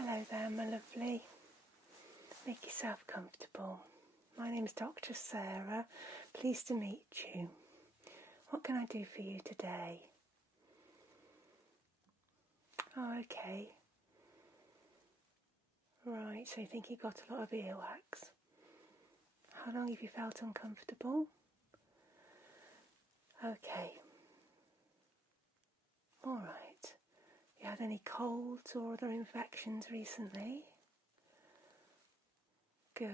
Hello there, my lovely. Make yourself comfortable. My name's Dr. Sarah. Pleased to meet you. What can I do for you today? Oh, okay. Right, so you think you got a lot of earwax. How long have you felt uncomfortable? Okay. Alright. You had any colds or other infections recently? Good.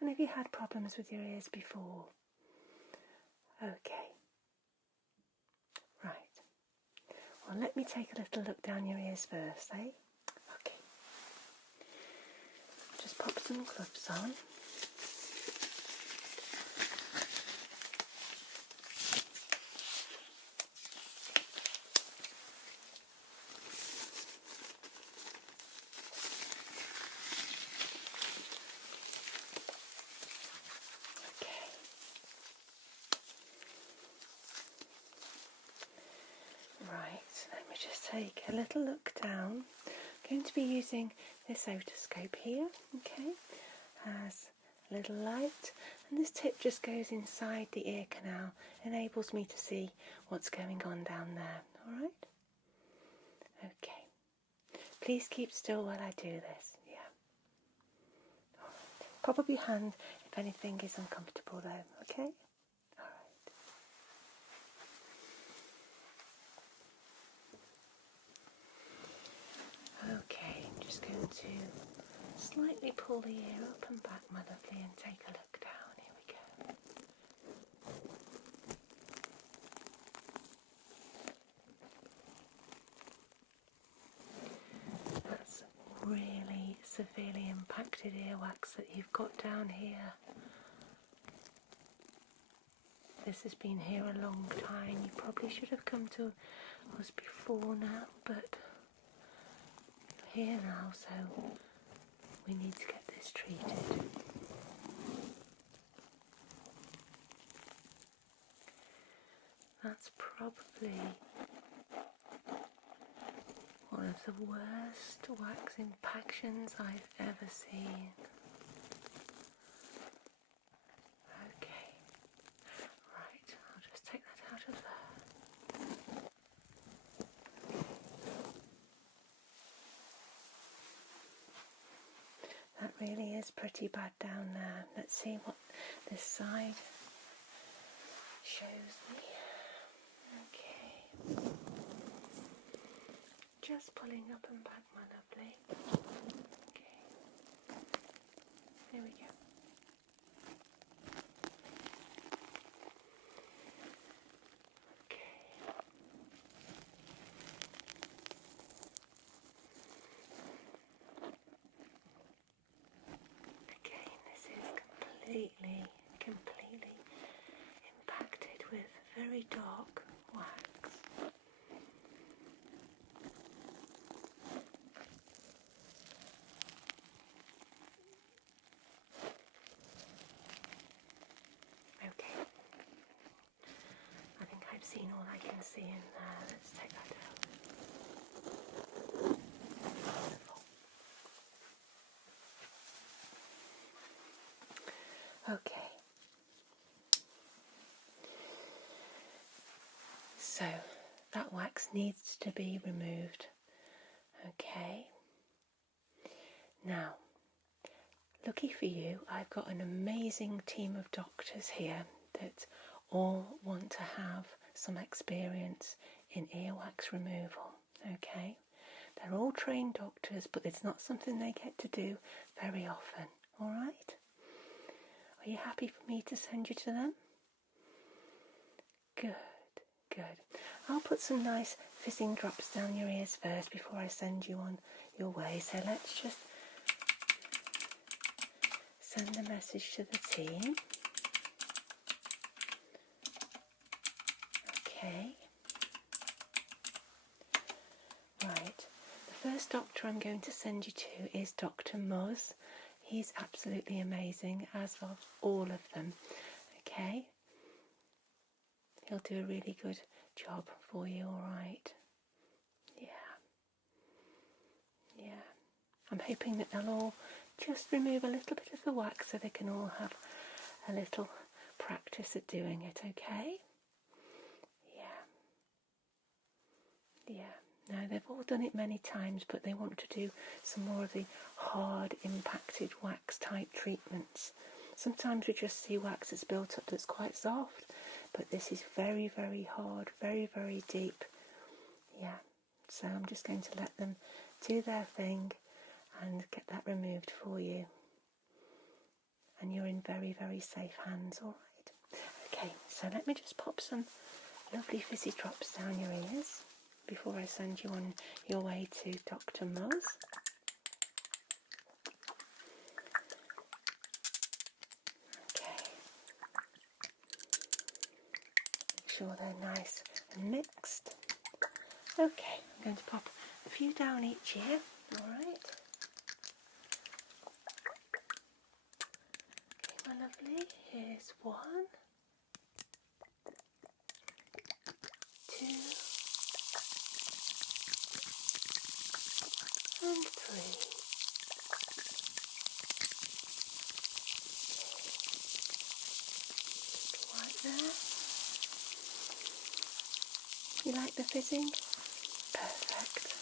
And have you had problems with your ears before? Okay. Right. Well, let me take a little look down your ears first, eh? Okay. Just pop some gloves on. Right, let me just take a little look down. I'm going to be using this otoscope here, okay? Has a little light, and this tip just goes inside the ear canal, enables me to see what's going on down there, alright? Okay. Please keep still while I do this, yeah. Alright. Pop up your hand if anything is uncomfortable though, okay? Okay, I'm just going to slightly pull the ear up and back, my lovely, and take a look down. Here we go. That's really severely impacted earwax that you've got down here. This has been here a long time. You probably should have come to us before now, but you're here now, so we need to get this treated. That's probably one of the worst wax impactions I've ever seen. Okay, right, I'll just take that out of there. That really is pretty bad down there. Let's see what this side shows me. Okay. Just pulling up and back, my lovely. Okay. There we go. Okay. Again, this is completely impacted with very dark wax. Okay, I think I've seen all I can see in there. Let's take that out. Okay. So that wax needs to be removed. Okay. Now, lucky for you, I've got an amazing team of doctors here that all want to have some experience in earwax removal. Okay. They're all trained doctors, but it's not something they get to do very often. All right? Are you happy for me to send you to them? Good. I'll put some nice fizzing drops down your ears first before I send you on your way. So let's just send a message to the team. Okay. Right. The first doctor I'm going to send you to is Dr. Muzz. He's absolutely amazing, as of all of them. Okay. He'll do a really good job for you, alright? Yeah. I'm hoping that they'll all just remove a little bit of the wax so they can all have a little practice at doing it, okay? Yeah. No, they've all done it many times, but they want to do some more of the hard impacted wax type treatments. Sometimes we just see wax that's built up that's quite soft, but this is very, very hard, very, very deep. Yeah, so I'm just going to let them do their thing and get that removed for you. And you're in very, very safe hands, all right? Okay, so let me just pop some lovely fizzy drops down your ears before I send you on your way to Dr. Moz. Okay. Make sure they're nice and mixed. Okay, I'm going to pop a few down each ear, alright? Okay, my lovely, here's 1, 2, and 3. Right there. You like the fizzing? Perfect.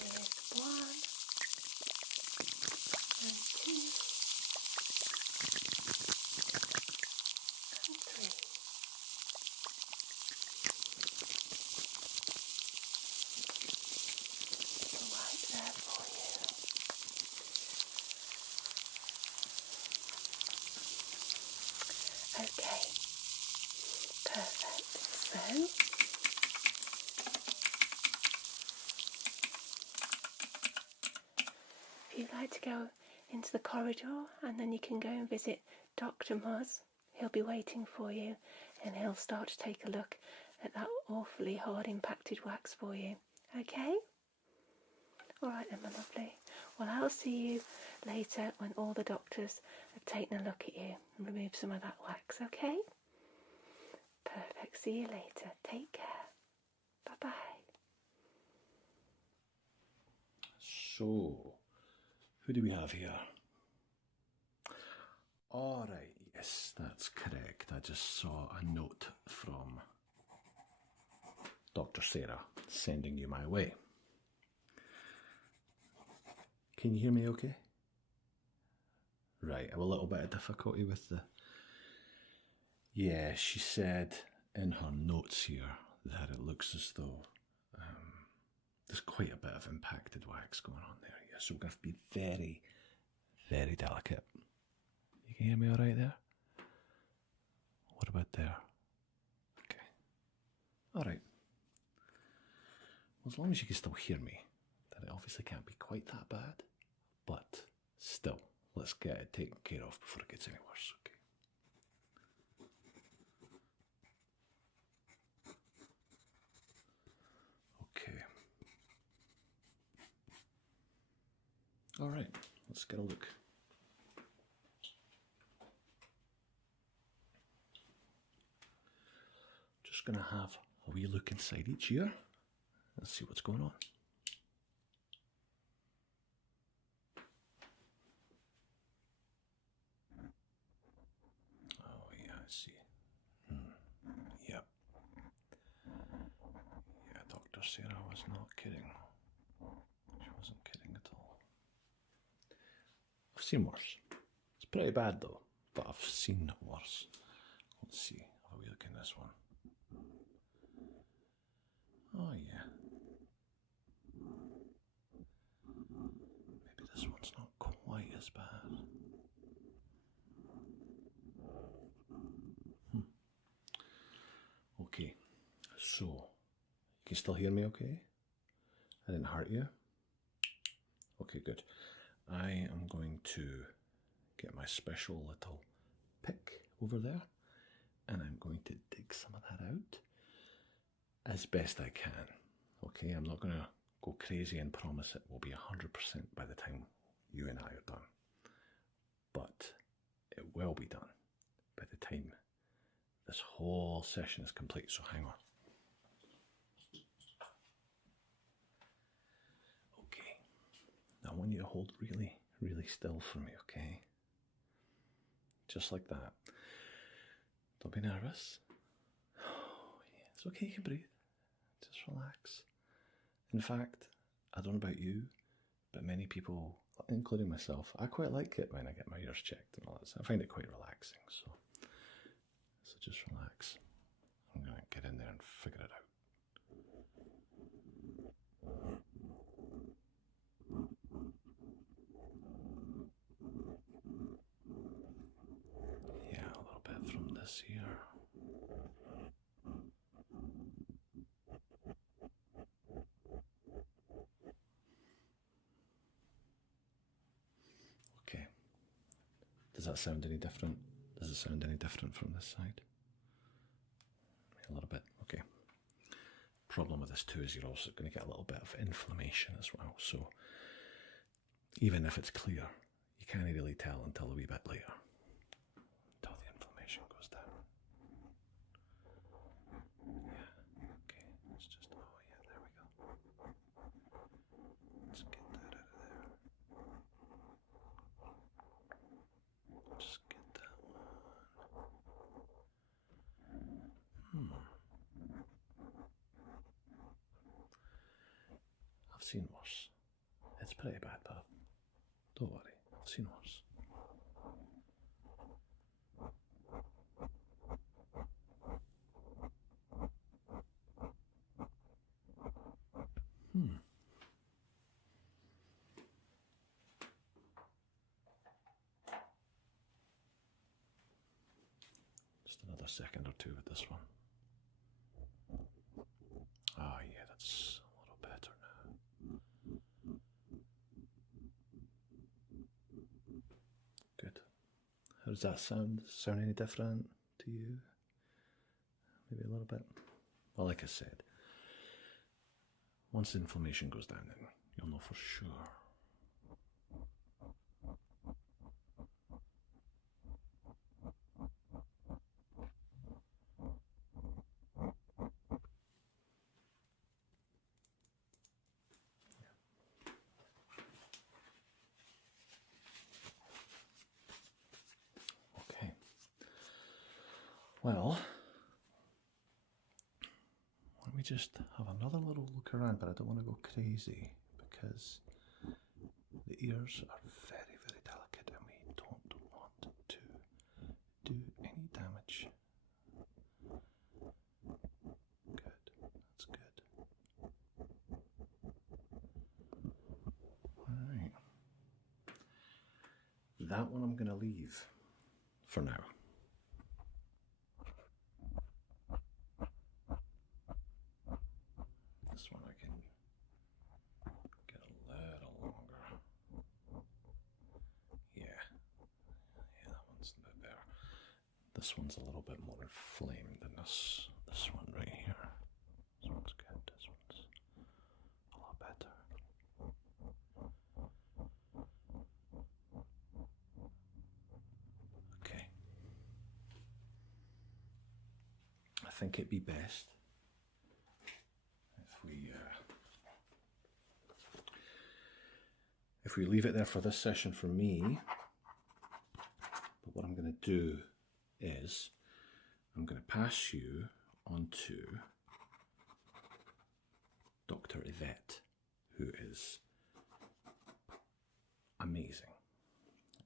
Here's 1 and 2 and 3. Right there for you. Okay, perfect. So, if you'd like to go into the corridor and then you can go and visit Dr. Moz, he'll be waiting for you and he'll start to take a look at that awfully hard impacted wax for you. Okay? Alright then, my lovely. Well, I'll see you later when all the doctors have taken a look at you and removed some of that wax, okay? Perfect. See you later. Take care. Bye-bye. So, who do we have here? Alright, yes, that's correct. I just saw a note from Dr. Sarah sending you my way. Can you hear me okay? Right, I have a little bit of difficulty with the... Yeah, she said in her notes here that it looks as though there's quite a bit of impacted wax going on there. Yeah, so we're going to have to be very, very delicate. You can hear me all right there? What about there? Okay. All right. Well, as long as you can still hear me, then it obviously can't be quite that bad. But still, let's get it taken care of before it gets any worse, okay? Okay. All right, let's get a look. Just gonna have a wee look inside each ear. Let's see what's going on. Oh yeah, I see. Yep. Yeah, Dr. Sarah was not kidding. She wasn't kidding at all. I've seen worse. It's pretty bad though, but I've seen worse. Let's see. Have a wee look in this one. Oh yeah. Maybe this one's not quite as bad. Okay, so you can still hear me okay? I didn't hurt you? Okay, good. I am going to get my special little pick over there and I'm going to dig some of that out as best I can. Okay, I'm not going to go crazy and promise it will be 100% by the time you and I are done. But it will be done by the time this whole session is complete, so hang on. Okay, now I want you to hold really, really still for me, okay? Just like that. Don't be nervous. Oh, yeah, it's okay, you can breathe. Just relax. In fact, I don't know about you, but many people, including myself, I quite like it when I get my ears checked and all that. I find it quite relaxing, so just relax. I'm going to get in there and figure it out. Yeah, a little bit from this here. Okay. Does that sound any different? Does it sound any different from this side? A little bit, okay. Problem with this too is you're also going to get a little bit of inflammation as well. So even if it's clear, you can't really tell until a wee bit later, until the inflammation goes down. Yeah, okay. It's just, oh yeah, there we go. Let's get that out of there. Just get that one. I've seen worse. It's pretty bad, but don't worry, I've seen worse. Just another second or two with this one. Ah, yeah, that's a little better now. Good. How does that sound? Does it sound any different to you? Maybe a little bit? Well, like I said, once the inflammation goes down, then you'll know for sure. Okay. Well, why don't we just have another little look around, but I don't want to go crazy because the ears are very, very delicate and we don't want to do any damage. Good, that's good. Alright. That one I'm going to leave for now. This one I can get a little longer. Yeah, that one's a bit better. This one's a little bit more inflamed than this one right here. This one's good, this one's a lot better. Okay. I think it'd be best if we leave it there for this session for me. But what I'm going to do is I'm going to pass you on to Dr. Yvette, who is amazing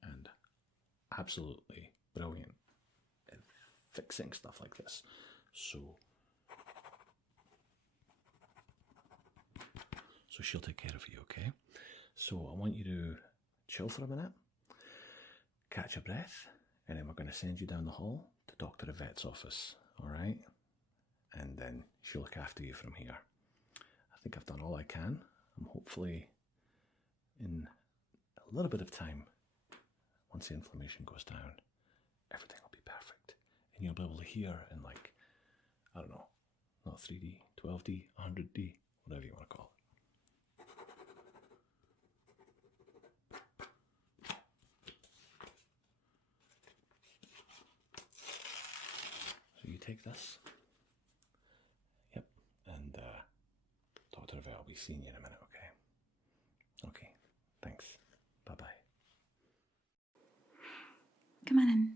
and absolutely brilliant at fixing stuff like this. So she'll take care of you, okay? So I want you to chill for a minute, catch your breath, and then we're going to send you down the hall to Dr. Yvette's office, all right? And then she'll look after you from here. I think I've done all I can. I'm hopefully in a little bit of time, once the inflammation goes down, everything will be perfect. And you'll be able to hear in like, I don't know, not 3D, 12D, 100D, whatever you want to call it. take this. Yep, and Dr. Yvette will be seeing you in a minute, okay? Okay, thanks. Bye-bye. Come on in.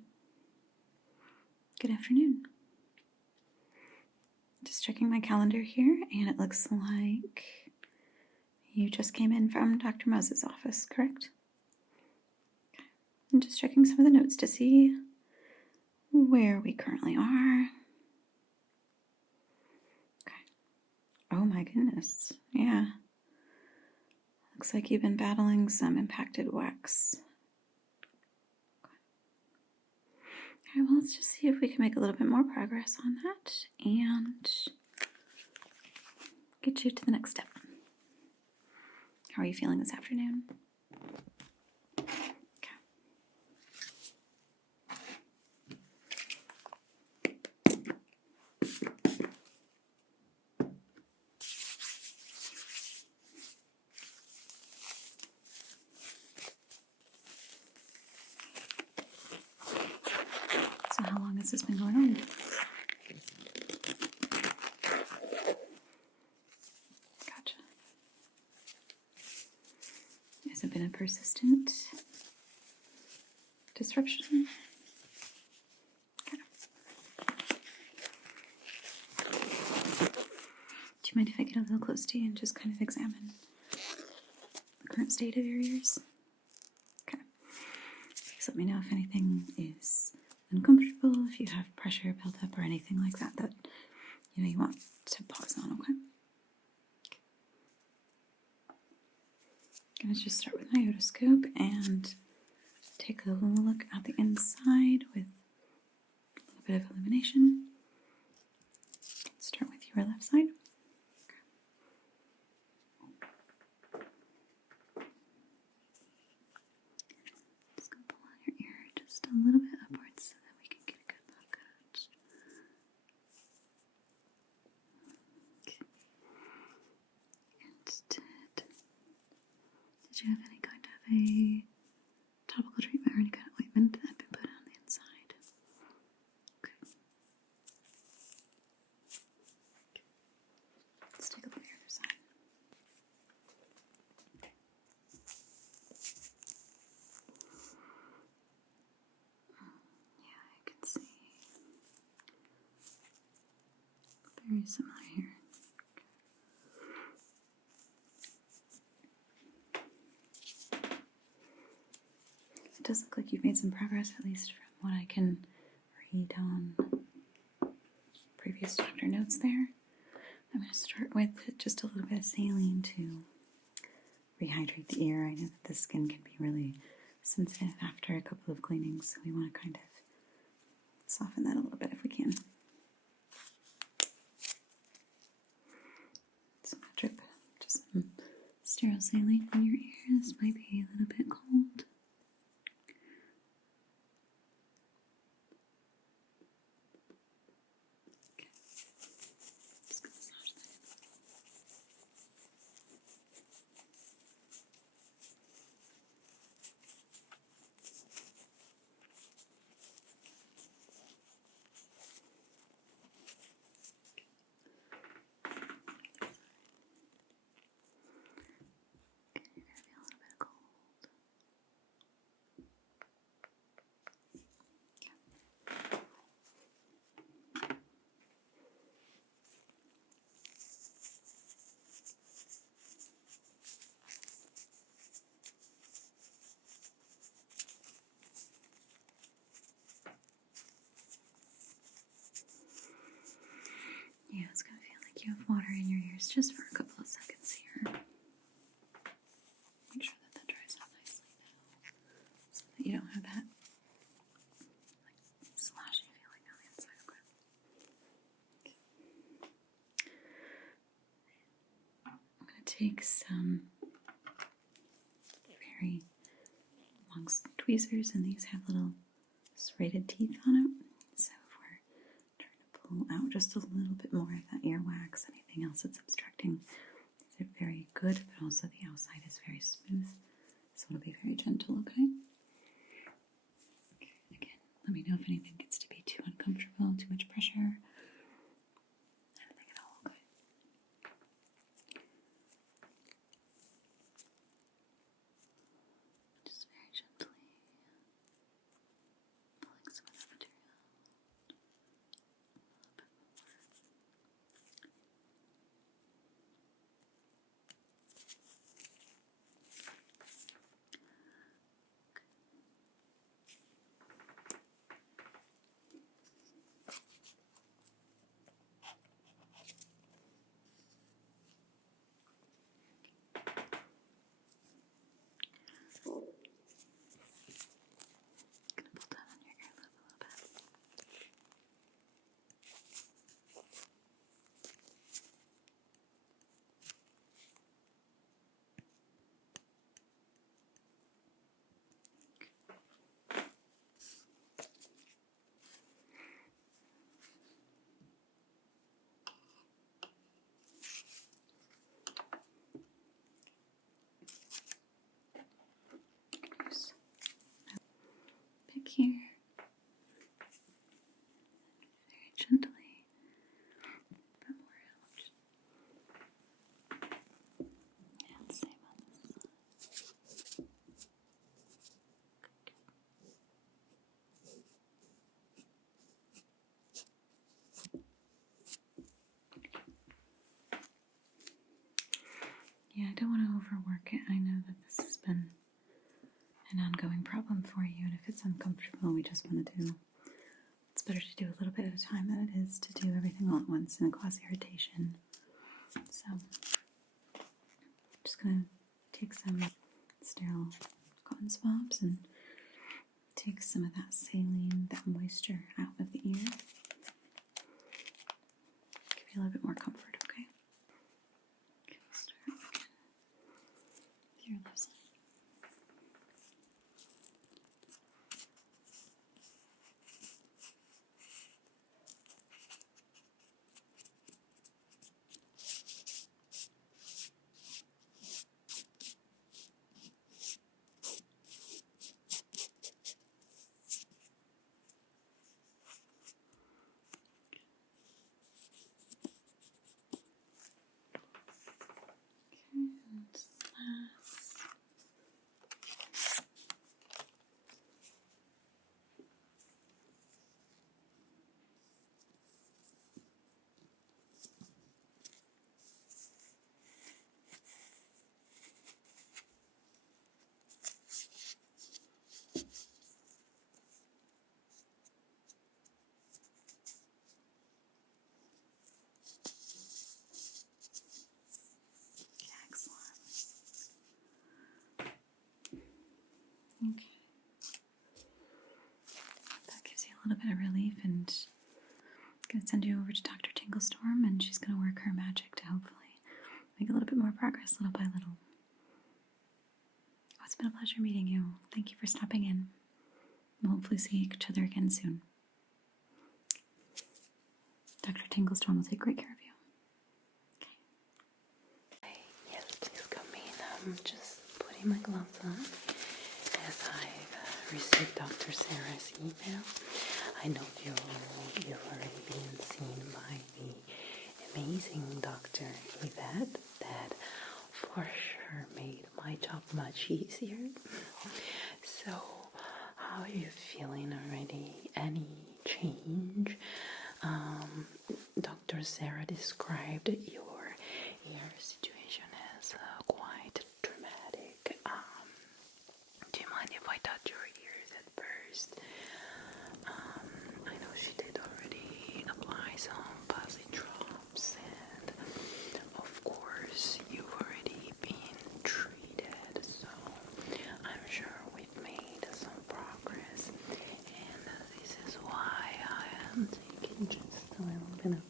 Good afternoon. Just checking my calendar here, and it looks like you just came in from Dr. Moses' office, correct? Okay. I'm just checking some of the notes to see where we currently are. Okay. Oh my goodness. Yeah. Looks like you've been battling some impacted wax. Okay, well, let's just see if we can make a little bit more progress on that and get you to the next step. How are you feeling this afternoon? Okay. So how long has this been going on? Gotcha. Has it been a persistent disruption? Okay. Do you mind if I get a little close to you and just kind of examine the current state of your ears? Okay. Just let me know if anything is uncomfortable, if you have pressure built up or anything like that that you want to pause on, okay? I'm going to just start with my otoscope and take a look at the inside with a little bit of illumination. Start with your left side. Just going to pull on your ear just a little bit upwards so that we can get a good look at. Okay. And did you have any kind of a topical treatment or any kind of ointment that had been put on the inside? Okay. Let's take a look at the other side. Yeah, I can see. Very similar here. It does look like you've made some progress, at least from what I can read on previous doctor notes there. I'm going to start with just a little bit of saline to rehydrate the ear. I know that the skin can be really sensitive after a couple of cleanings, so we want to kind of soften that a little bit if we can. So I'm going to drip just some sterile saline in your ear. This might be a little bit cold. Okay. Just going to massage that in. You're going to feel a little bit of cold. Yeah, it's going to feel like you have water in your ears just for a couple of seconds here. Make sure that that dries out nicely now so that you don't have that like slashy feeling on the inside. Okay. I'm going to take some very long tweezers, and these have little serrated teeth on them. So if we're trying to pull out just a little bit more of that earwax, anything else that's obstructing, these are very good, but also the outside is very smooth, so it'll be very gentle, okay? Okay, again, let me know if anything gets to be too uncomfortable, too much pressure. here. Very gently. A bit more out. And same on this side. Yeah, I don't want to overwork it. I know that this has been an ongoing problem for you, and if it's uncomfortable, we just want to do. It's better to do a little bit at a time than it is to do everything all at once and cause irritation. So, I'm just gonna take some sterile cotton swabs and take some of that saline, that moisture out of the ear. Give you a little bit more comfort, okay? Okay, start again with your left side. Excellent. Okay. That gives you a little bit of relief, and I'm going to send you over to Dr. Tinglestorm, and she's going to work her magic to hopefully make a little bit more progress little by little. Oh, it's been a pleasure meeting you. Thank you for stopping in. We'll hopefully see each other again soon. Dr. Tinglestorm will take great care of you. Okay. Yes, please come in. I'm just putting my gloves on as I've received Dr. Sarah's email. I know you've already been seen by the amazing Dr. Evoke that for sure made my job much easier. So, how are you feeling already? Any change? Dr. Sarah described your ear situation as quite dramatic. Do you mind if I touch your ears at first? I know she did already apply some fuzzy drops, and of course you've already been treated, so I'm sure we've made some progress, and this is why I am taking just a little bit of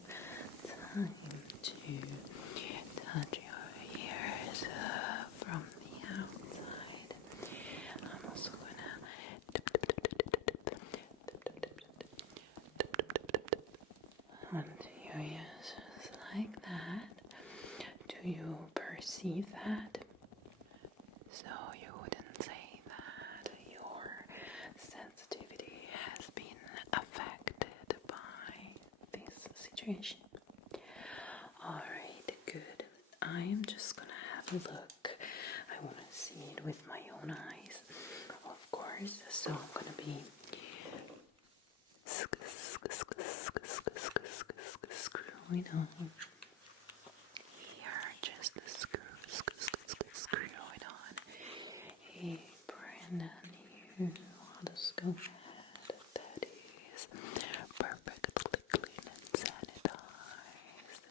time to touch your ears from the outside. I'm also gonna onto your ears just like that. Do you perceive that? So you wouldn't say that your sensitivity has been affected by this situation? Alright, good. I am just gonna have a look. I want to see it with my own eyes, of course, so I'm gonna be screwing on here, just screwing on a brand new Otoscope head that is perfectly clean and sanitized,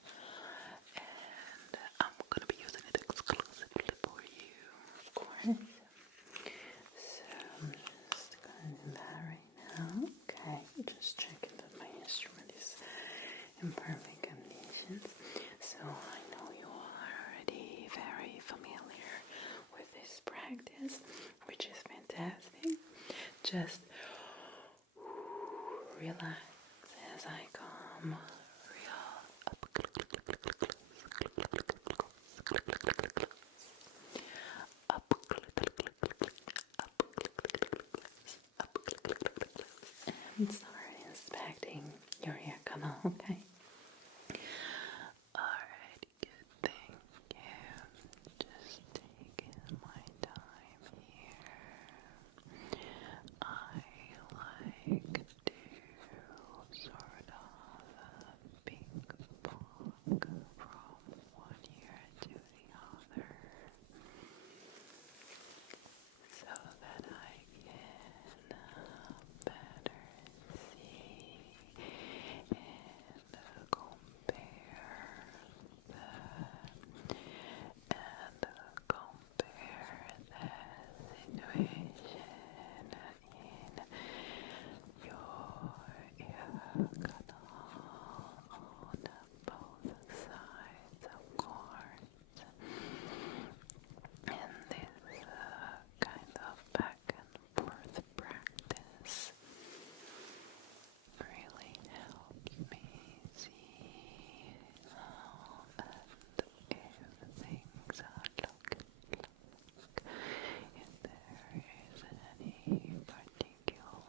and I'm gonna be using it exclusively for you, of course. So I'm just gonna do that right now. Okay, just checking that my instrument is in perfect conditions. So I know you are already very familiar with this practice, which is fantastic. Just relax as I come real up close, up and start inspecting your ear canal, okay? Alright, good, thank you. Just taking my time here. I like to sort of ping pong from one ear to the other so that I can better see and compare the situation in your ear canal on both sides, of course. And this kind of back and forth practice really helps me see and if things are looking if there is any particular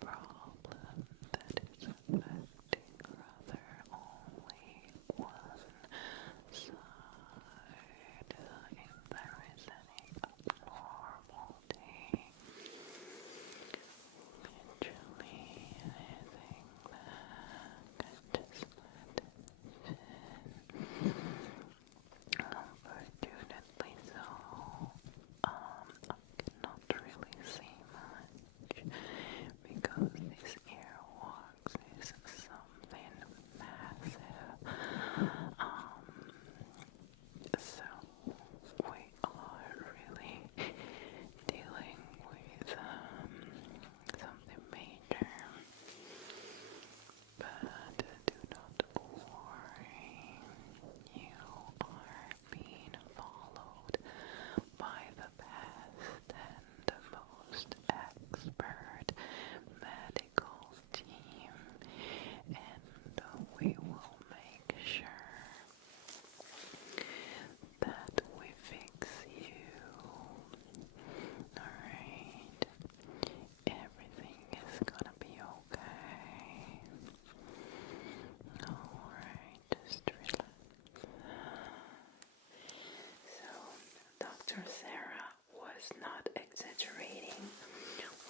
problem that is affecting rather only one side, if there is any abnormality. Eventually, anything that can just let it in. Unfortunately, so I cannot really see much because this earwax is something massive. So we are really dealing with something major. But do not worry, you are being followed by the best and most expert medical team, and we will make sure that we fix you. Alright, everything is gonna be okay. Alright, just relax. So, Dr. Sarah was not exaggerating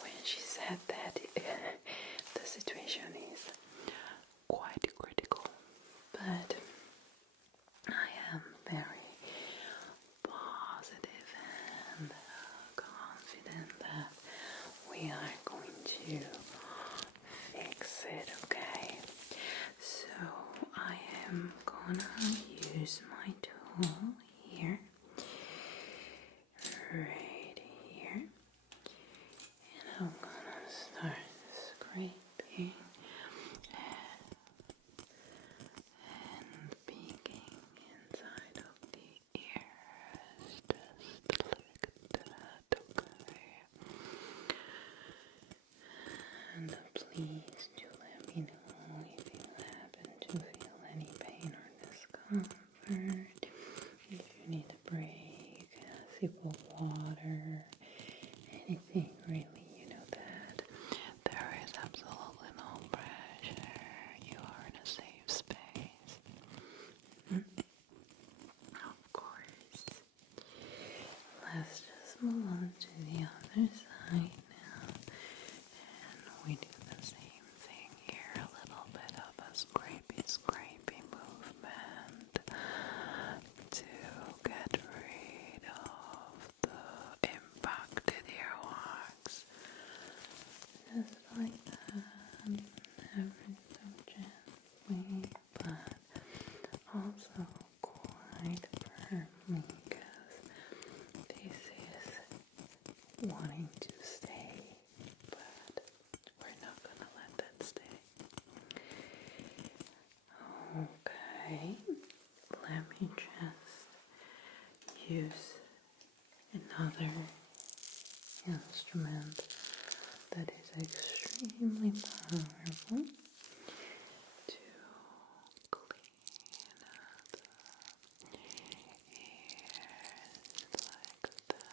when she said that the situation is quite critical, but I am very positive and confident that we are going to fix it, okay? So I am gonna use my tool here, right here, and I'm gonna start scraping and peeking inside of the ears, just like that, okay? And please do let me know if you happen to feel any pain or discomfort, if you need a break, a sip of water, anything really, you know that there is absolutely no pressure. You are in a safe space. Of course. Let's just move on to the other side now. And we do the same thing here. A little bit of a scrapey movement to get rid of the impacted earwax. Just like that. Ever so gently, but also quite firmly, because this is wanting to stay, but we're not gonna let that stay. Okay, let me just use another instrument that is extremely powerful to clean the ears like that.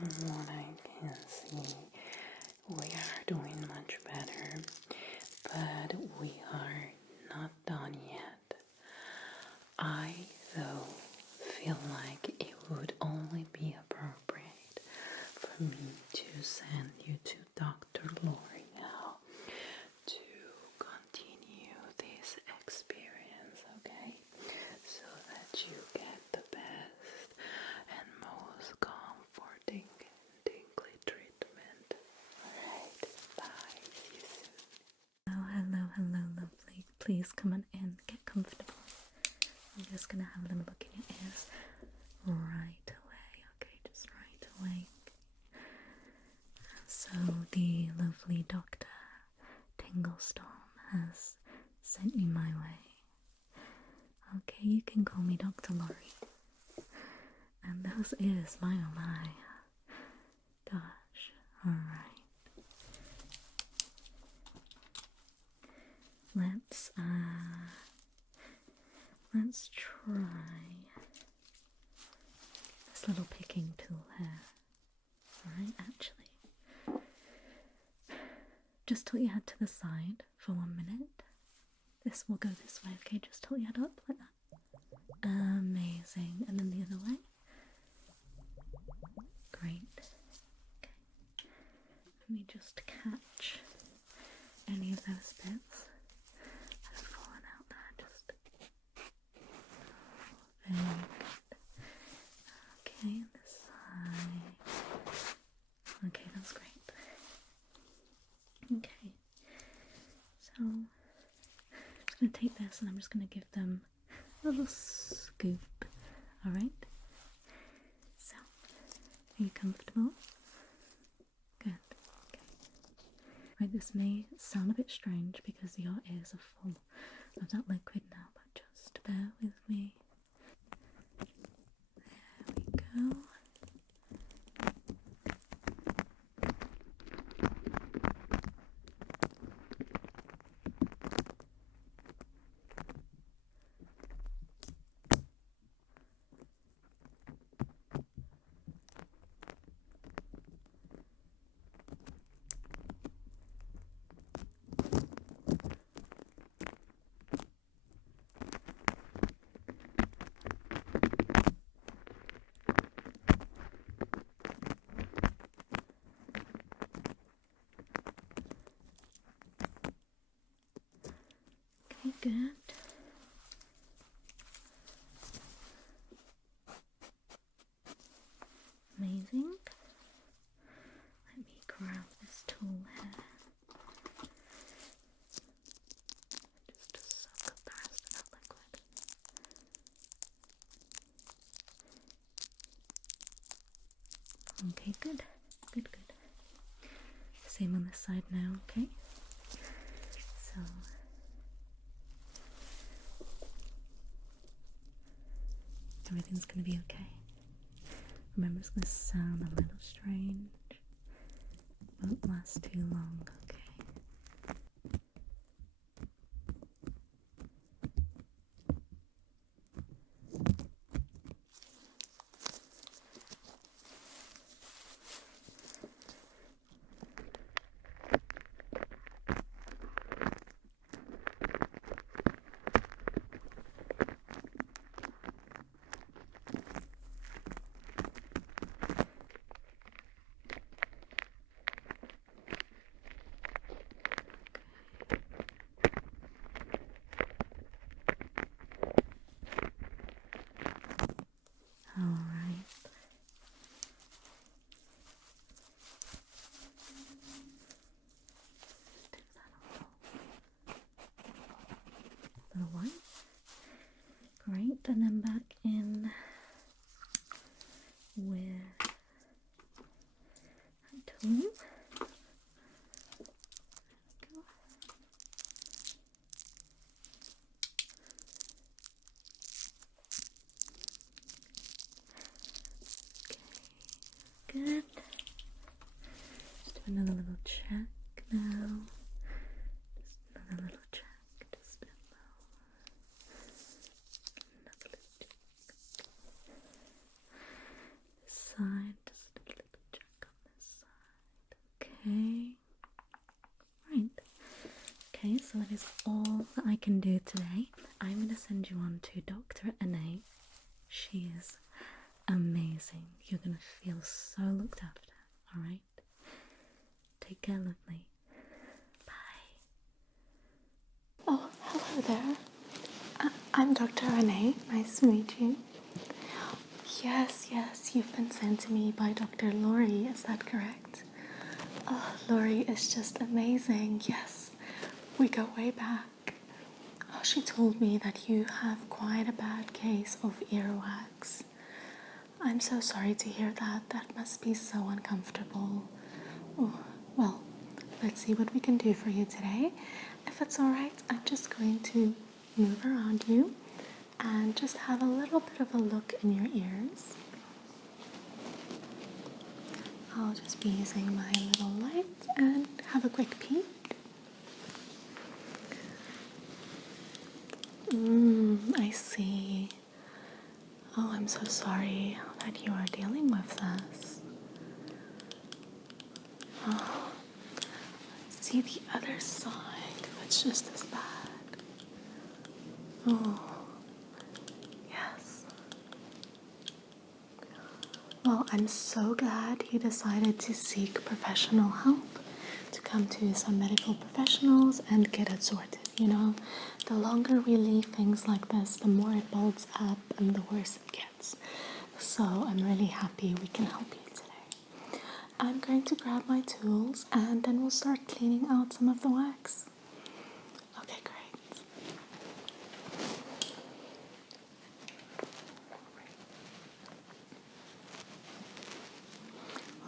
what I can see, we are doing much better, but we are not done yet. I, though, feel like it would only be appropriate for me to send you to Dr. Lori now to continue this experience, okay? So that you get the best and most comforting tingly treatment. Alright, bye. See you soon. Oh, hello, lovely. Please come on in. Get comfortable. I'm just gonna have a little look in your ears right away, okay? Just right away. So the lovely Dr. Tinglestorm has sent you my way. Okay, you can call me Dr. Lori. And those ears, my oh my. Gosh, alright. Let's try this little picking tool here. Alright, actually. Just tilt your head to the side for 1 minute. This will go this way, okay? Just tilt your head up like that. Amazing. And then the other way. Great. Okay. Let me just catch any of those bits that have fallen out there. Just very good. Okay, this side. Okay, that's great. Okay, so I'm just going to take this and I'm just going to give them a little scoop. Alright, so are you comfortable? Good. Okay. Right, this may sound a bit strange because your ears are full of that liquid now, but just bear with me. There we go. Okay, good. Amazing. Let me grab this tool here. Just to soak up the rest of that liquid. Okay, good. Good, good. Same on this side now, okay? So everything's going to be okay. Remember, it's going to sound a little strange. Won't last too long, okay? Alright. Do that a little white. Great, and then back in with a tool. Go. Good. Just do another little check now. Just another little check. Just below. Another little check. This side, just a little check. So that is all that I can do today. I'm going to send you on to Dr. Anne. She is amazing. You're going to feel so looked after, alright? Take care, lovely. Bye. Oh, hello there. I'm Dr. Renee. Nice to meet you. Yes, you've been sent to me by Dr. Laurie, is that correct? Oh, Laurie is just amazing. Yes, we go way back. Oh, she told me that you have quite a bad case of earwax. I'm so sorry to hear that. That must be so uncomfortable. Oh, well, let's see what we can do for you today. If it's alright, I'm just going to move around you and just have a little bit of a look in your ears. I'll just be using my little light and have a quick peek. I see. Oh, I'm so sorry that you are dealing with this. Oh, let's see the other side if it's just as bad. Oh, yes. Well, I'm so glad you decided to seek professional help, to come to some medical professionals and get it sorted. You know, the longer we leave things like this, the more it builds up and the worse it gets. So I'm really happy we can help you today. I'm going to grab my tools and then we'll start cleaning out some of the wax. Okay, great.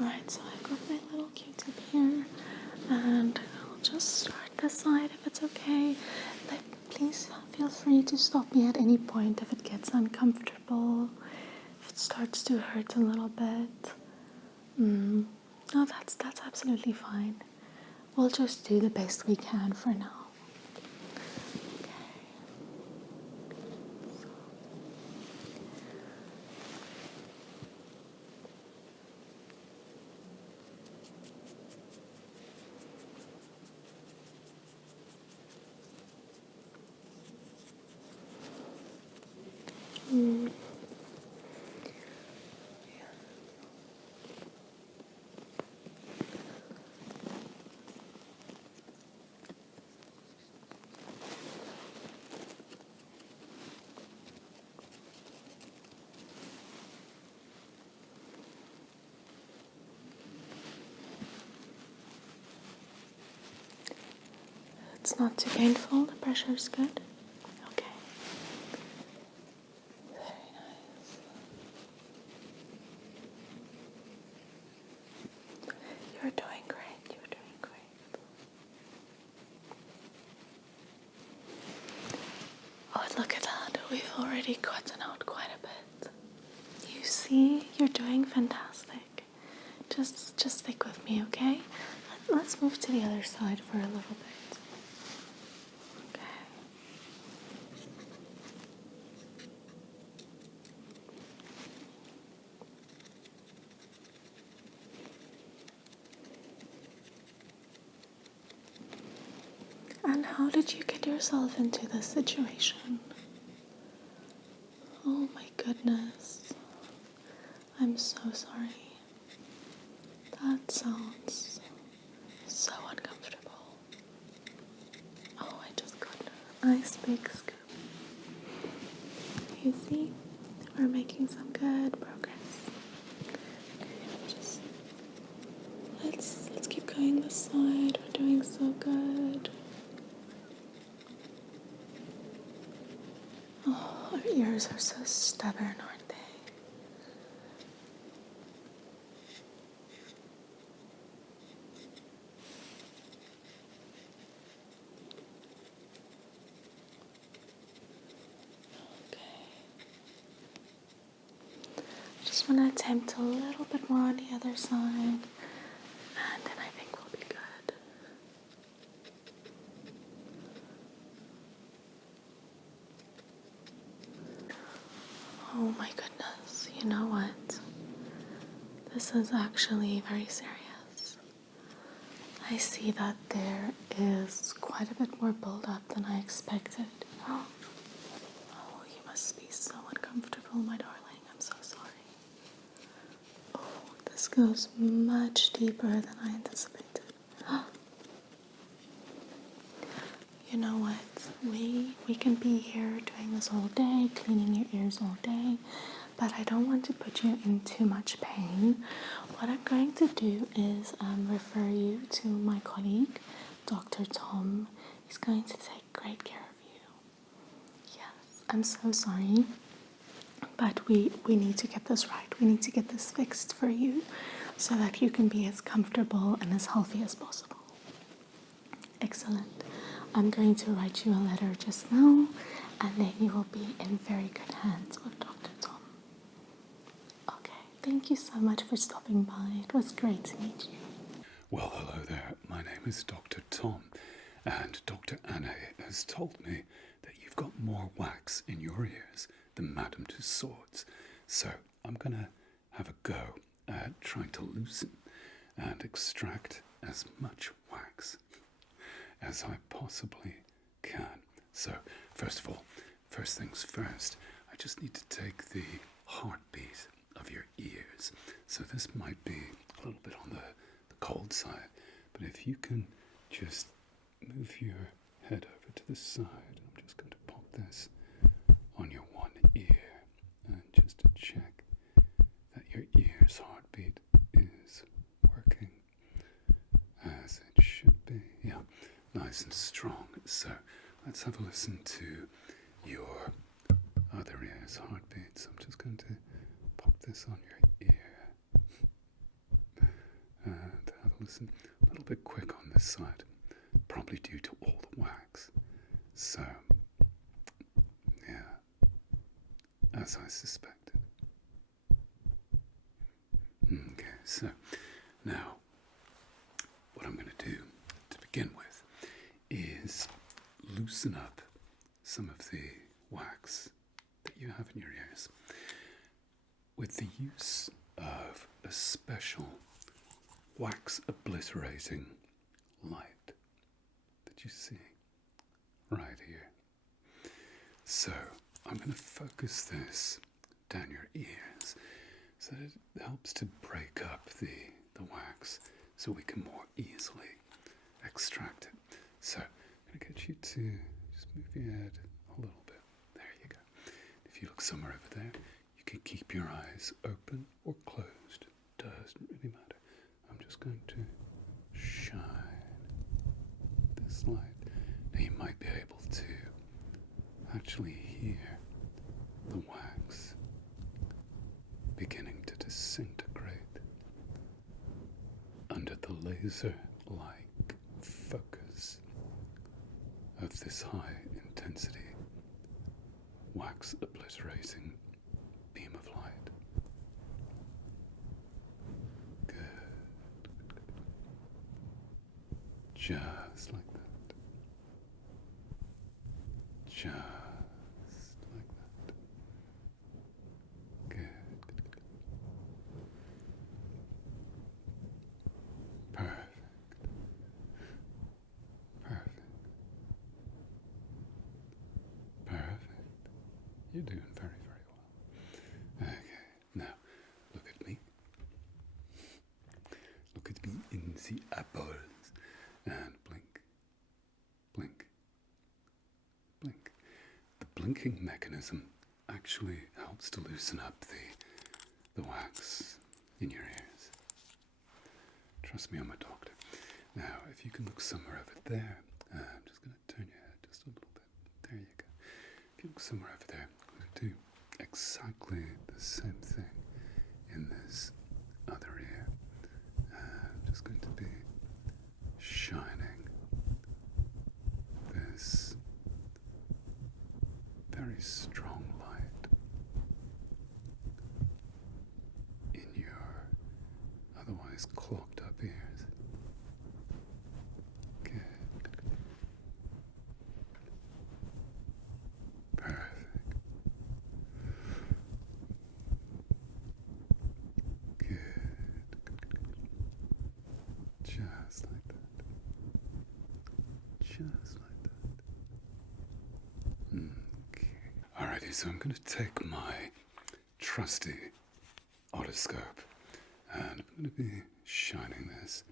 Alright, so I've got my little Q-tip here, and I'll just start this side if it's okay. Please feel free to stop me at any point if it gets uncomfortable, if it starts to hurt a little bit. No, that's absolutely fine. We'll just do the best we can for now. It's not too painful, the pressure's good. Okay. Very nice. You're doing great, you're doing great. Oh, look at that. We've already gotten out quite a bit. You see, you're doing fantastic. Just stick with me, okay? Let's move to the other side for a little bit. Okay. And how did you get yourself into this situation? Oh my goodness. I'm so sorry. That sounds so uncomfortable. Oh, I just got a nice big scoop. You see, we're making some good progress. Okay, let's keep going this side. We're doing so good. Oh, our ears are so stubborn, aren't they? Just want to attempt a little bit more on the other side, and then I think we'll be good. Oh my goodness, you know what? This is actually very serious. I see that there is quite a bit more build-up than I expected. Oh, you must be so uncomfortable, my darling. I'm so sorry. Oh, this goes much deeper than I anticipated. You know what? We can be here doing this all day, cleaning your ears all day, but I don't want to put you in too much pain. What I'm going to do is refer you to my colleague, Dr. Tom. He's going to take great care of you. Yes, I'm so sorry, but we need to get this right. We need to get this fixed for you so that you can be as comfortable and as healthy as possible. Excellent. I'm going to write you a letter just now, and then you will be in very good hands with Dr. Tom. Okay, thank you so much for stopping by. It was great to meet you. Well, hello there. My name is Dr. Tom, and Dr. Anne has told me that you've got more wax in your ears than Madame Tussauds. So I'm going to have a go at trying to loosen and extract as much wax as I possibly can. So, first of all, first things first, I just need to take the heartbeat of your ears. So this might be a little bit on the cold side, but if you can just move your head over to the side, I'm just going to pop this on your one ear, and just to check that your ear's heartbeat is working as it should be. Yeah. Nice and strong. So let's have a listen to your other ear's heartbeat. So I'm just going to pop this on your ear and have a listen. A little bit quick on this side, probably due to all the wax. So, yeah, as I suspected. Okay, so now what I'm going to do to begin with is loosen up some of the wax that you have in your ears with the use of a special wax obliterating light that you see right here. So I'm going to focus this down your ears so that it helps to break up the wax so we can more easily extract it. So I'm going to get you to just move your head a little bit. There you go. If you look somewhere over there, you can keep your eyes open or closed. Doesn't really matter. I'm just going to shine this light. Now you might be able to actually hear the wax beginning to disintegrate under the laser-like focus of this high intensity wax obliterating beam of light. Good. Just like that. Just like that. Good. Perfect. You're doing very, very well. Okay, now look at me. Look at me in the eyeballs and blink, blink, blink. The blinking mechanism actually helps to loosen up the wax in your ears. Trust me, I'm a doctor. Now, if you can look somewhere over there, I'm just going to turn your head just a little bit. There you go. If you look somewhere over there, I'm going to do exactly the same thing in this other ear. I'm just going to be shining this very strong light in your otherwise clogged up ears. Good. Perfect. Good. Just like that. Just like that. Okay. Alrighty, so I'm going to take my trusty otoscope and I'm going to be shining this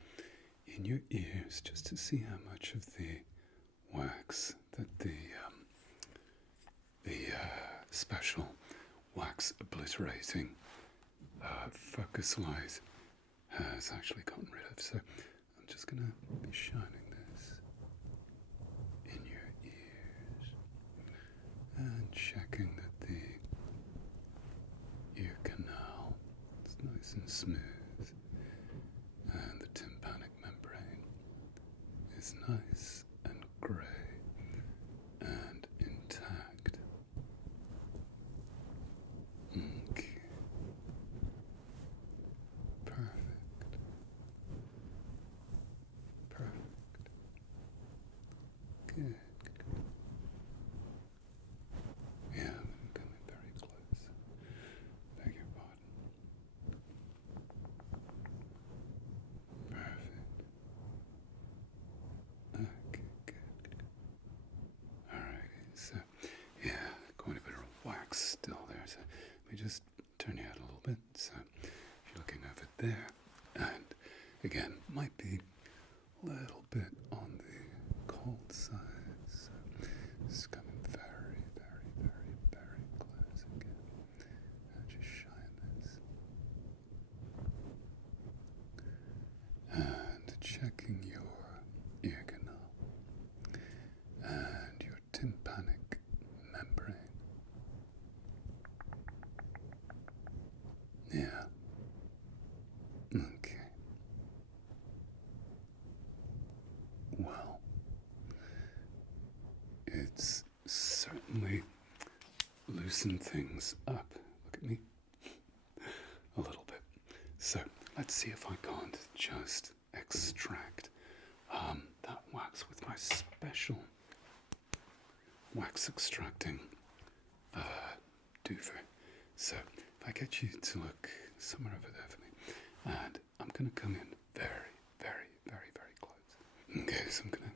in your ears just to see how much of the wax that the special wax obliterating focus light has actually gotten rid of. So I'm just going to be shining this in your ears and checking that the ear canal is nice and smooth and the tympanic membrane is nice and grey and intact. Okay. Perfect. Perfect. Good. Yeah, I'm coming very close. Beg your pardon. Perfect. Okay, good. Alright, so yeah, quite a bit of wax still there. So let me just turn you out a little bit. So if you're looking over there, and again, might be a little bit on the cold side. So it's coming very, very, very, very close again. And just shine this. And checking your ear canal and your tympanic membrane. Yeah. Okay. Well, it's certainly loosened things up. Look at me. A little bit. So let's see if I can't just extract that wax with my special wax extracting doofer. So if I get you to look somewhere over there for me, and I'm going to come in very, very, very, very close. Okay, so I'm going to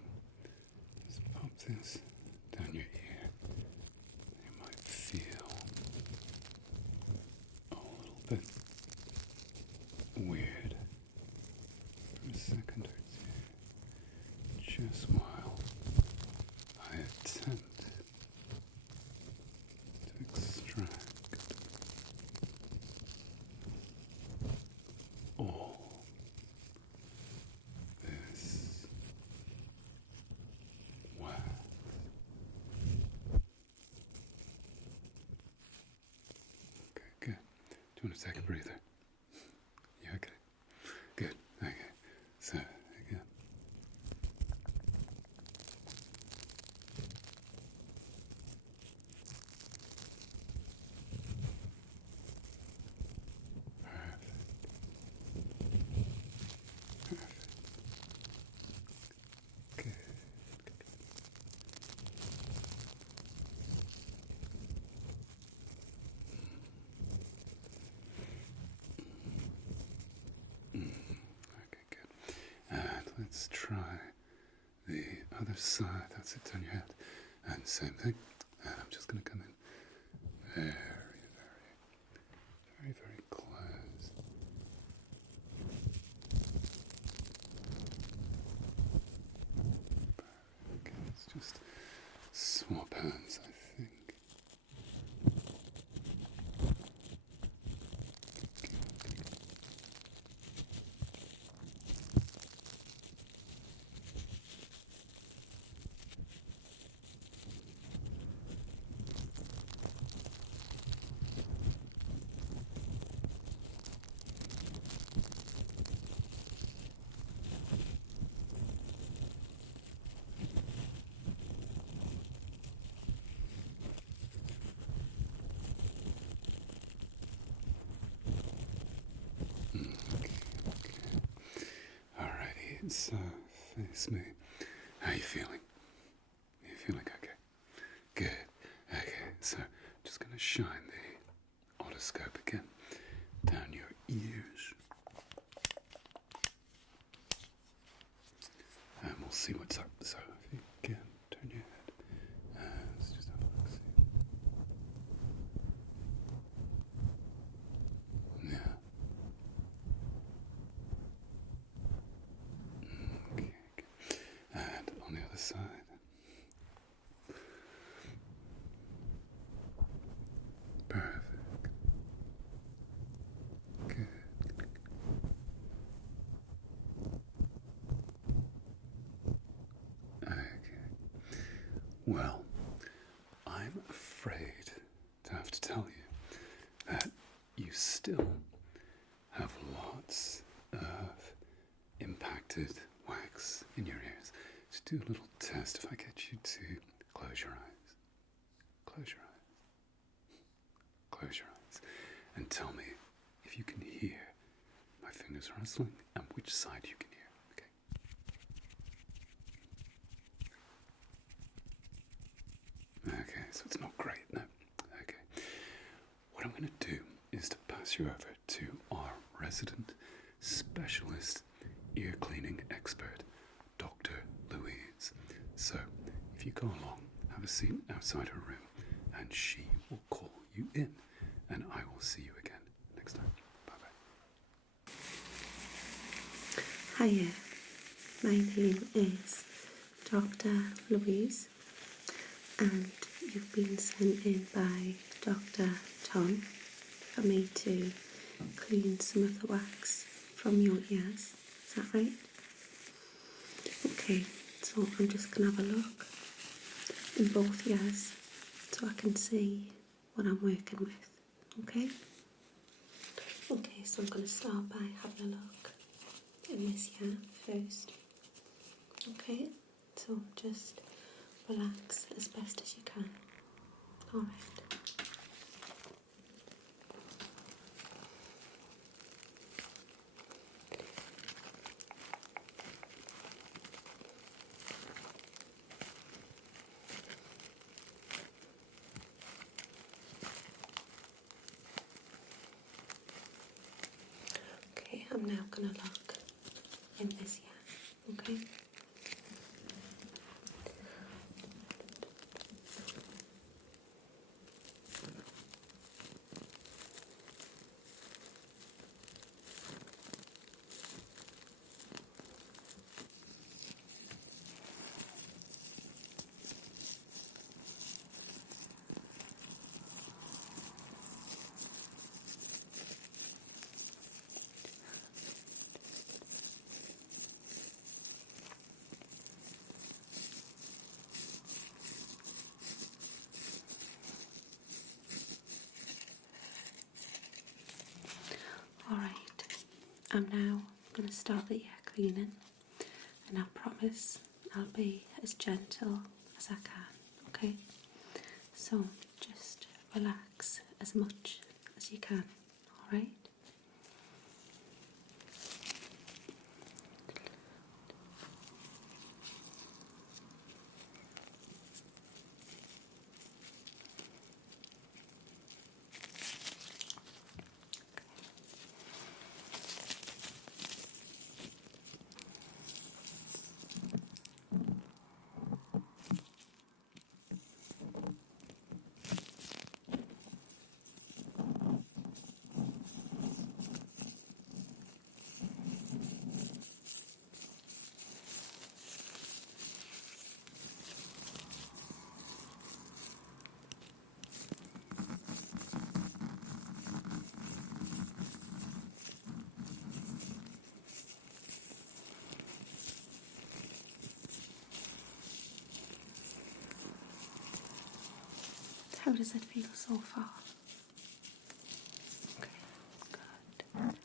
just pop this down your ear. You might feel a little bit weird for a second or two, just while I attempt to extract all this wax. Okay, good. Do you want to take a breather? You okay? Good. Okay. So, again. Perfect. Perfect. Good. Okay, good. And let's try the other side. That's it, turn your head. And same thing. And I'm just going to come in very, very, very, very close. Okay, let's just swap hands, I think. Alrighty, so face me. How you feeling? You feeling okay? Good. Okay, so just gonna shine the otoscope again down your ears. And we'll see what's up. So if you tell you that you still have lots of impacted wax in your ears. Let's do a little test. If I get you to close your eyes, close your eyes, close your eyes, and tell me if you can hear my fingers rustling and which side you can hear. Okay, so it's not great, no? Okay. What I'm going to do is to pass you over to our resident specialist ear cleaning expert, Dr. Louise. So, if you go along, have a seat outside her room, and she will call you in, and I will see you again next time. Bye-bye. Hiya, my name is Dr. Louise, and you've been sent in by Dr. Tom for me to clean some of the wax from your ears. Is that right? Okay, so I'm just going to have a look in both ears so I can see what I'm working with. Okay? Okay, so I'm going to start by having a look in this ear first. Okay, so just relax as best as you can. Alright. Okay, I'm now going to look in this ear. Okay? Alright, I'm now going to start the ear cleaning, and I promise I'll be as gentle as I can, okay? So just relax as much as you can, alright? How does it feel so far? Okay, good.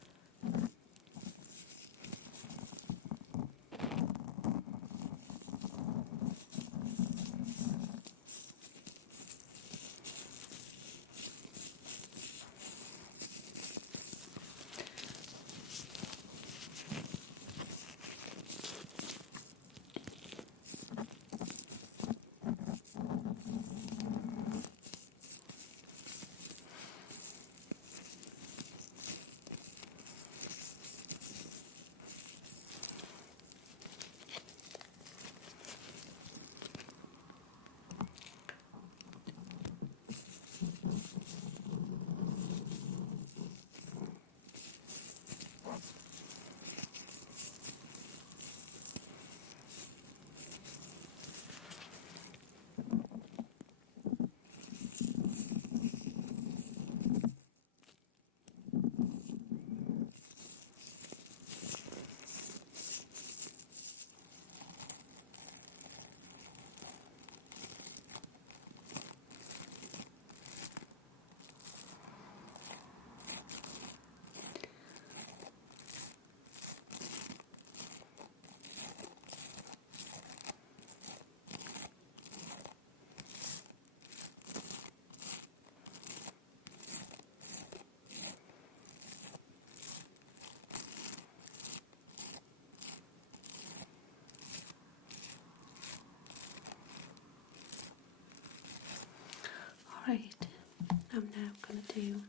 I'm now going to do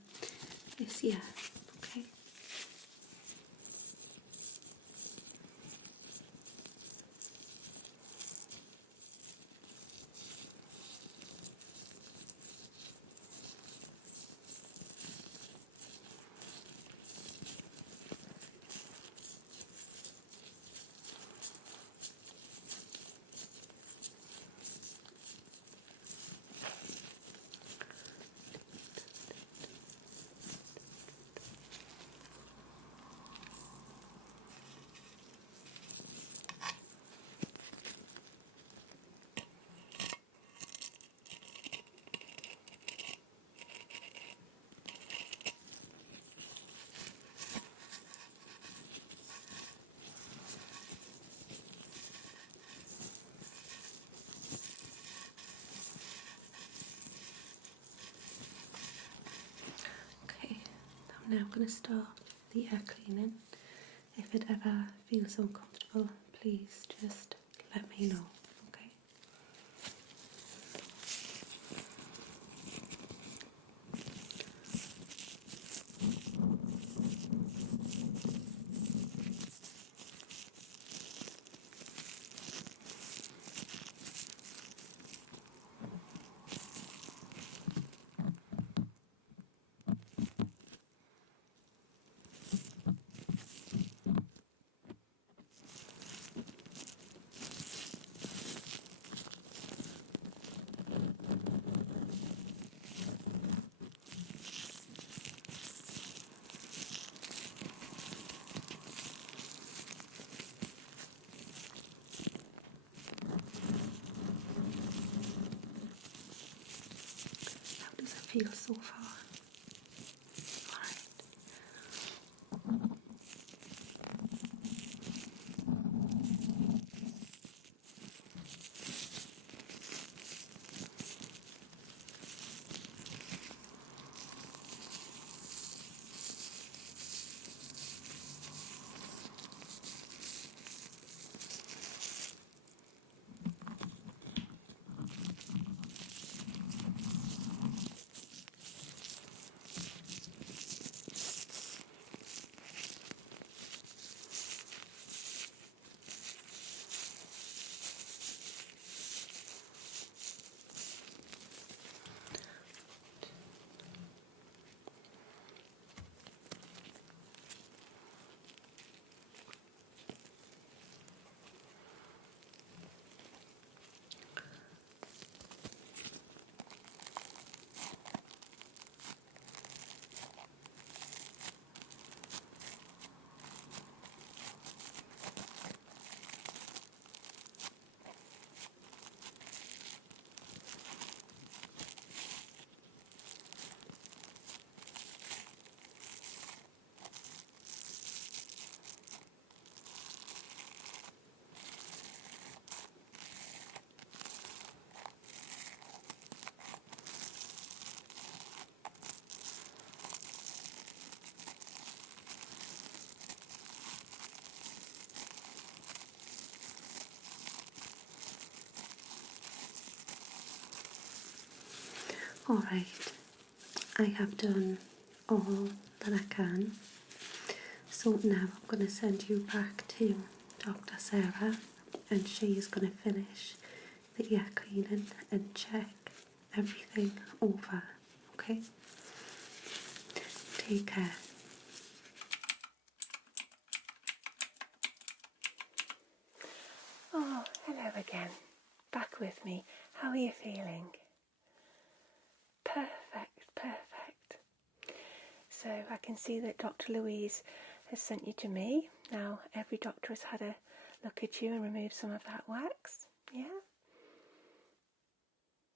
this ear, okay? Okay, I'm now going to start the air cleaning. If it ever feels uncomfortable, please just let me know, okay? How does it feel so far? Alright. Alright, I have done all that I can. So now I'm going to send you back to Dr. Sarah, and she is going to finish the ear cleaning and check everything over, okay? Take care. Oh, hello again. Back with me. How are you feeling? Perfect, perfect. So I can see that Dr. Louise has sent you to me. Now every doctor has had a look at you and removed some of that wax. Yeah?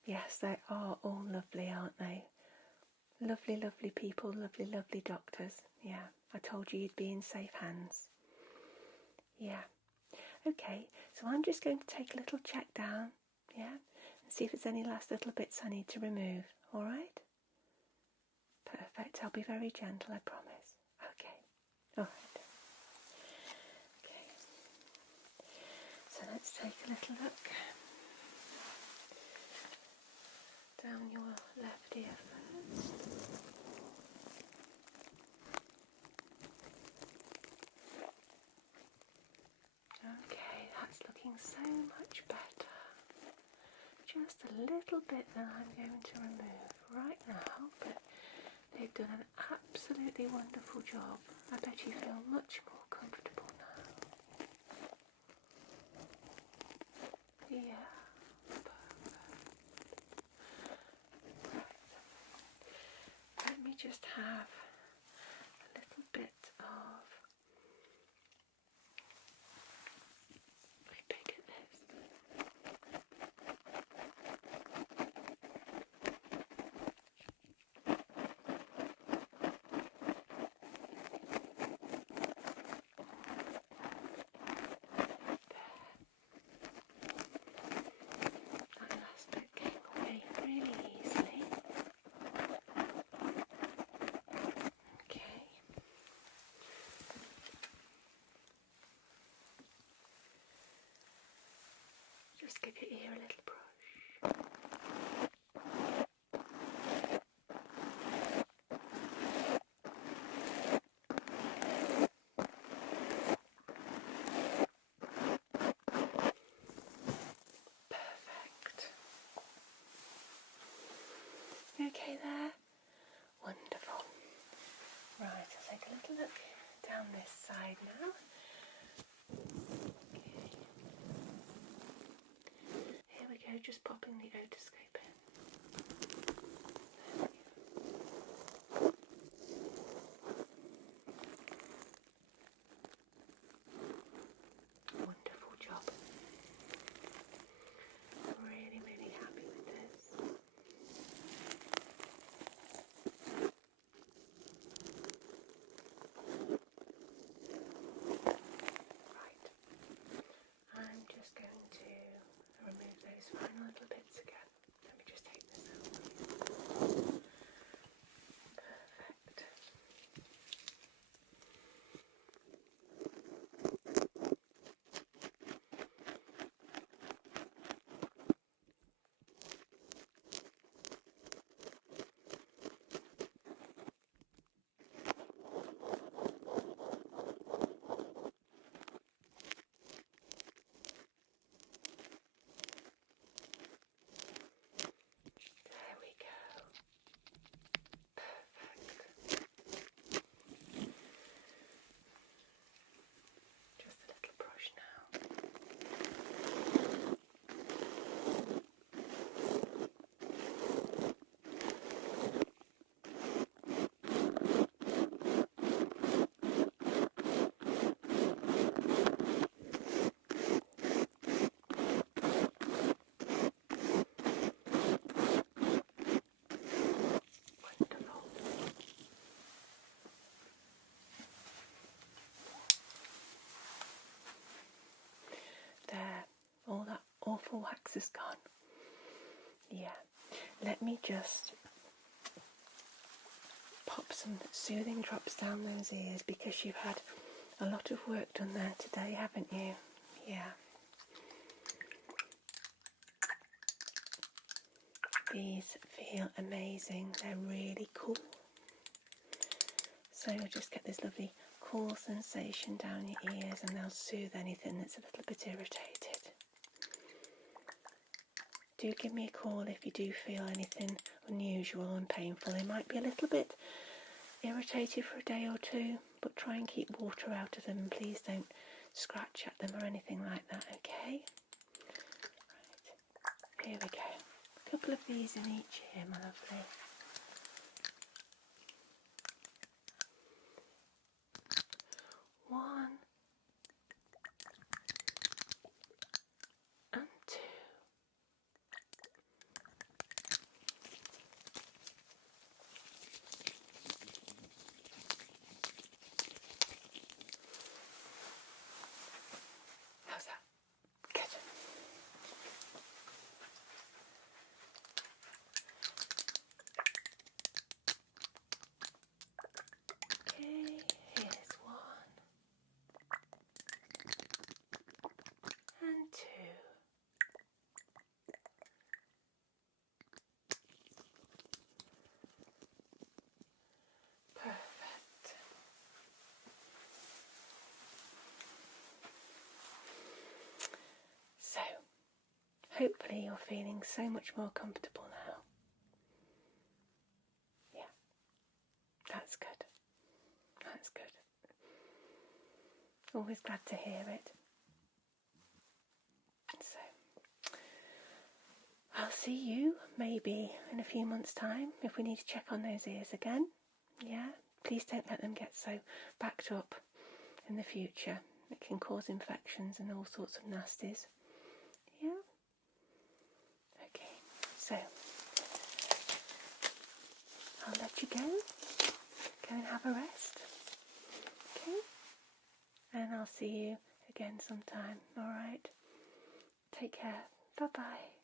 Yes, they are all lovely, aren't they? Lovely, lovely people, lovely, lovely doctors. Yeah, I told you you'd be in safe hands. Yeah. Okay, so I'm just going to take a little check down, yeah, and see if there's any last little bits I need to remove, all right? Perfect, I'll be very gentle, I promise. Okay, all right. Okay, so let's take a little look down your left ear first. so much better. Just a little bit that I'm going to remove right now, but they've done an absolutely wonderful job. I bet you feel much more comfortable now. Yeah. Let me just have a little bit of a pick at this. That last bit came away really easily. Okay. Just give your ear a little brush. Perfect. You okay there? Wonderful. Right, I'll take a little look down this side now. Okay. Here we go, just popping the otoscope in. Wonderful job. I'm really, really happy with this. Right. I'm just going to remove those final little bits again. Let me just take this out. Perfect. There we go. Perfect. Just a little brush now. Wonderful. There, all that awful wax is gone. Yeah, let me just pop some soothing drops down those ears because you've had a lot of work done there today, haven't you? Yeah. These feel amazing. They're really cool. So you'll just get this lovely cool sensation down your ears and they'll soothe anything that's a little bit irritated. Do give me a call if you do feel anything unusual and painful. They might be a little bit irritated for a day or two, but try and keep water out of them and please don't scratch at them or anything like that, okay? Right, here we go. A couple of these in each ear, my lovely. One and two. How's that? Good. hopefully you're feeling so much more comfortable now. Yeah, that's good. That's good. Always glad to hear it. So, I'll see you maybe in a few months' time if we need to check on those ears again. Yeah, please don't let them get so backed up in the future. It can cause infections and all sorts of nasties. Yeah? Okay, so I'll let you go. Go and have a rest. Okay? And I'll see you again sometime. Alright? Take care. Bye-bye.